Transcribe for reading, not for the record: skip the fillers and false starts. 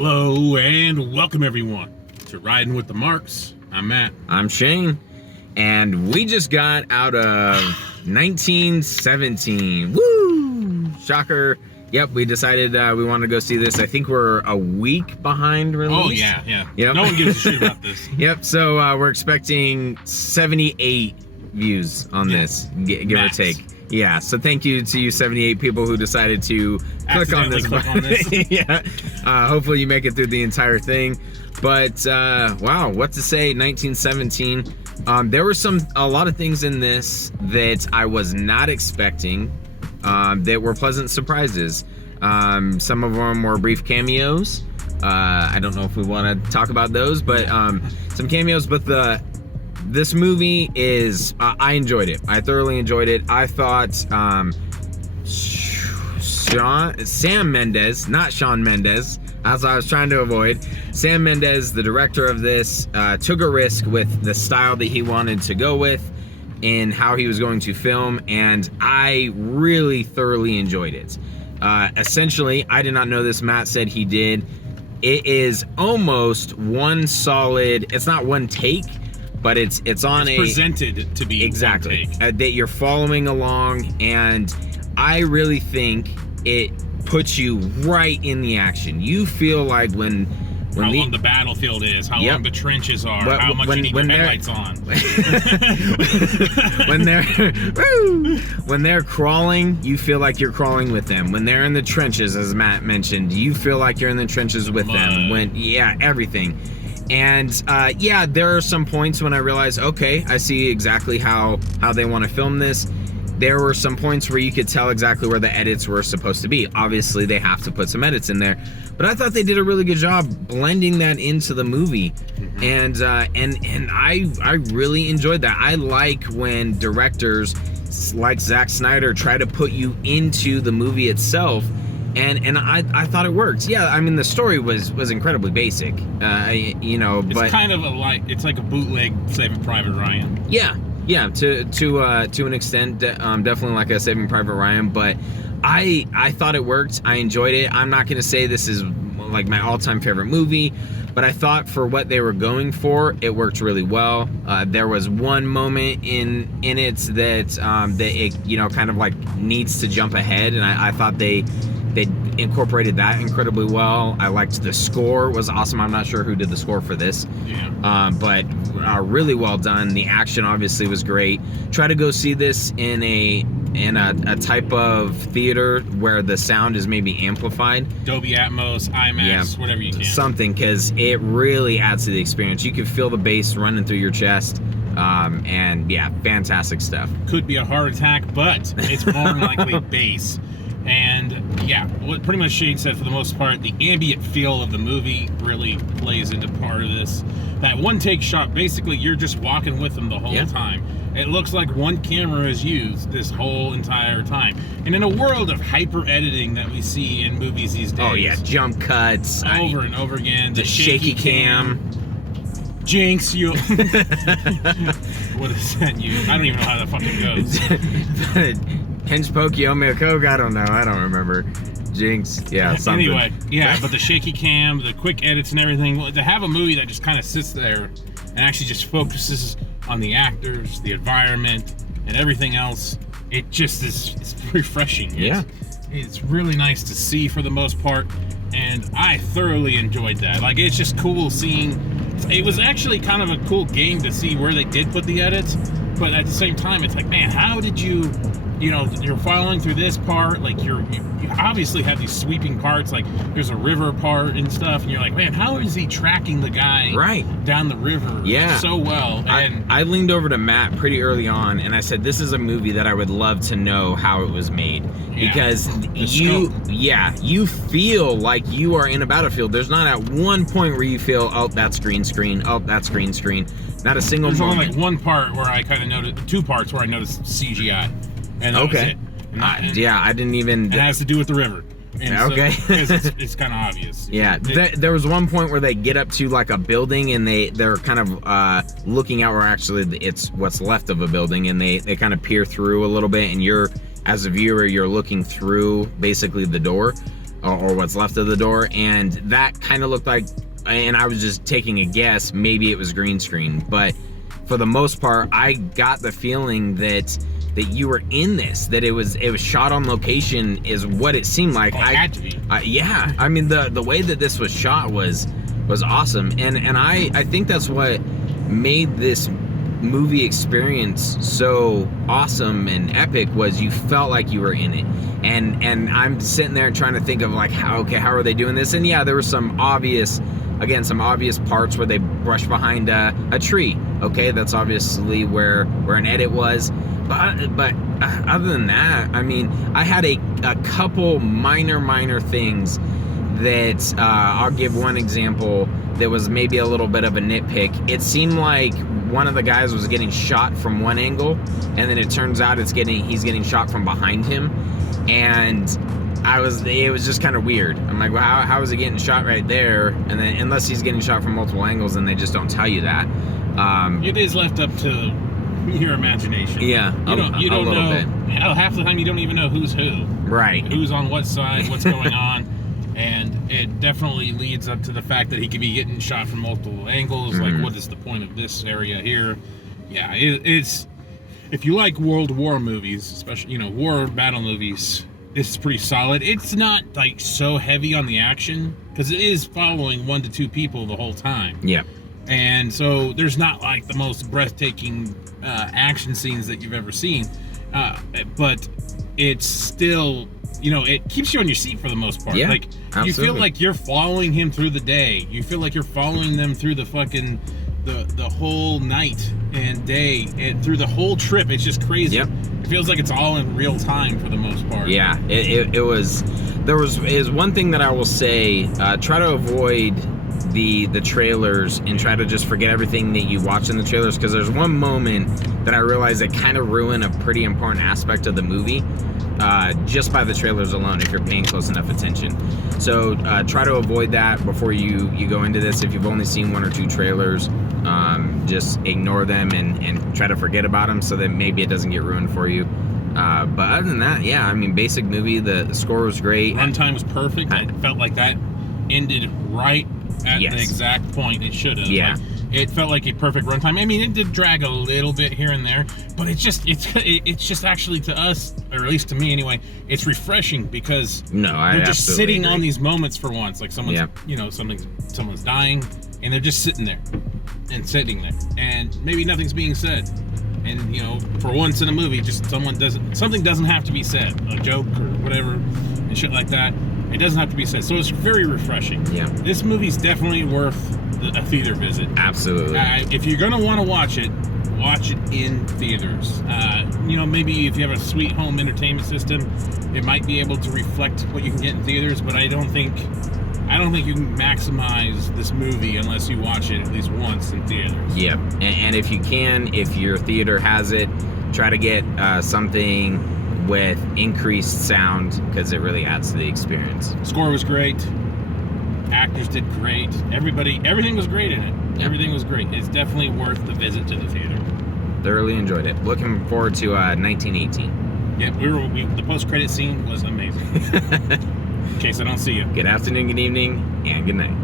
Hello and welcome everyone to Riding with the Marks. I'm Matt. I'm Shane. And we just got out of 1917. Woo! Shocker. Yep, we decided we wanted to go see this. I think we're a week behind release. Oh, yeah. Yep. No one gives a shit about this. Yep, so we're expecting 78 views on this, give or take. Yeah, so thank you to you 78 people who decided to click on this. Yeah, hopefully you make it through the entire thing. But wow, what to say? 1917. There were a lot of things in this that I was not expecting that were pleasant surprises. Some of them were brief cameos. I don't know if we want to talk about those, but some cameos. But this movie is, I enjoyed it. I thoroughly enjoyed it. I thought Sam Mendes, not Shawn Mendes, as I was trying to avoid. Sam Mendes, the director of this, took a risk with the style that he wanted to go with in how he was going to film, and I really thoroughly enjoyed it. Essentially, I did not know this. Matt said he did. It is almost one solid, it's not one take, but it's presented to be exactly one take. That you're following along, and I really think it puts you right in the action. You feel like when how long the battlefield is, how long the trenches are, how much you need your headlights on. when they're crawling, you feel like you're crawling with them. When they're in the trenches, as Matt mentioned, you feel like you're in the trenches with them. Everything. And there are some points when I realized, okay, I see exactly how they want to film this. There were some points where you could tell exactly where the edits were supposed to be. Obviously, they have to put some edits in there, but I thought they did a really good job blending that into the movie. And I really enjoyed that. I like when directors like Zack Snyder try to put you into the movie itself. And I thought it worked. Yeah, I mean, the story was incredibly basic, It's kind of it's like a bootleg Saving Private Ryan. Yeah, to an extent, definitely like a Saving Private Ryan, but I thought it worked. I enjoyed it. I'm not gonna say this is like my all-time favorite movie, but I thought for what they were going for, it worked really well. There was one moment in it that it kind of like needs to jump ahead, and I thought they incorporated that incredibly well. I liked the score, it was awesome. I'm not sure who did the score for this, but really well done. The action obviously was great. Try to go see this in a type of theater where the sound is maybe amplified. Dolby Atmos, IMAX, whatever you can. Something, because it really adds to the experience. You can feel the bass running through your chest. And yeah, fantastic stuff. Could be a heart attack, but it's more than likely bass. And yeah, what pretty much Shane said, for the most part, the ambient feel of the movie really plays into part of this. That one take shot, basically you're just walking with them the whole time. It looks like one camera is used this whole entire time. And in a world of hyper editing that we see in movies these days. Oh yeah, jump cuts. Over and over again. The shaky cam. Jinx, you. What is that? I don't even know how that fucking goes. Hench Poke Yome Coke, I don't know. I don't remember. Jinx, yeah, something. Anyway, yeah, but the shaky cam, the quick edits and everything, to have a movie that just kind of sits there and actually just focuses on the actors, the environment, and everything else, it's refreshing. It's really nice to see for the most part, and I thoroughly enjoyed that. Like, it's just cool seeing. It was actually kind of a cool game to see where they did put the edits, but at the same time, it's like, man, how did you you're following through this part, like you obviously have these sweeping parts, like there's a river part and stuff, and you're like, man, how is he tracking the guy down the river so well? And I leaned over to Matt pretty early on, and I said, this is a movie that I would love to know how it was made, because you feel like you are in a battlefield. There's not at one point where you feel, oh, that's green screen, oh, that's green screen. Not a single moment. There's only like one part where I kind of noticed, two parts where I noticed CGI. And that was it. I didn't even. It has to do with the river. And it's kind of obvious. Yeah, there was one point where they get up to like a building, and they're kind of looking out where actually it's what's left of a building, and they kind of peer through a little bit, and you're, as a viewer, you're looking through basically the door. or what's left of the door, and that kind of looked like, and I was just taking a guess, maybe it was green screen, but for the most part, I got the feeling that you were in this, that it was shot on location, is what it seemed like. It had to be. Yeah, I mean the way that this was shot was awesome, and I think that's what made this movie experience so awesome and epic, was you felt like you were in it. And I'm sitting there trying to think of like, how are they doing this? And yeah, there were some obvious parts where they brush behind a tree. Okay, that's obviously where an edit was. But other than that, I mean, I had a couple minor things that I'll give one example that was maybe a little bit of a nitpick. It seemed like one of the guys was getting shot from one angle, and then it turns out he's getting shot from behind him, and it was just kind of weird. I'm like, well, how is he getting shot right there? And then unless he's getting shot from multiple angles, then they just don't tell you that. It is left up to your imagination. Yeah, you don't know. Bit. Hell, half the time you don't even know who's who. Right. Who's on what side, what's going on. And it definitely leads up to the fact that he could be getting shot from multiple angles. Mm-hmm. Like, what is the point of this area here? Yeah, it's... If you like World War movies, especially, war battle movies, this is pretty solid. It's not, like, so heavy on the action, because it is following 1 to 2 people the whole time. Yeah. And so there's not, like, the most breathtaking action scenes that you've ever seen. But it's still... it keeps you on your seat for the most part. Yeah, like, absolutely. you feel like you're following him through the day. You feel like you're following them through the fucking the whole night and day and through the whole trip. It's just crazy. Yep. It feels like it's all in real time for the most part. Yeah, it was. There is one thing that I will say: try to avoid the trailers and try to just forget everything that you watch in the trailers, because there's one moment that I realized that kind of ruined a pretty important aspect of the movie. Just by the trailers alone, if you're paying close enough attention. So try to avoid that before you go into this. If you've only seen 1 or 2 trailers, just ignore them and try to forget about them, so that maybe it doesn't get ruined for you. But other than that, yeah, I mean, basic movie. The score was great. Runtime was perfect. I felt like that ended right at the exact point it should have. Yeah. Like, it felt like a perfect runtime. I mean, it did drag a little bit here and there, but it's just actually, to us, or at least to me anyway, it's refreshing, because they're just sitting on these moments for once. Like someone's, someone's dying, and they're just sitting there, and maybe nothing's being said. And for once in a movie, just something doesn't have to be said, a joke or whatever, and shit like that. It doesn't have to be said, so it's very refreshing. Yeah. This movie's definitely worth a theater visit. Absolutely. If you're gonna want to watch it in theaters. Maybe if you have a sweet home entertainment system, it might be able to reflect what you can get in theaters. But I don't think you can maximize this movie unless you watch it at least once in theaters. Yeah, and if you can, if your theater has it, try to get something with increased sound, because it really adds to the experience. Score was great. Actors did great. Everything was great in it. Yep. Everything was great. It's definitely worth the visit to the theater. Thoroughly enjoyed it. Looking forward to 1918. Yeah, the post-credit scene was amazing. In case I don't see you. Good afternoon, good evening, and good night.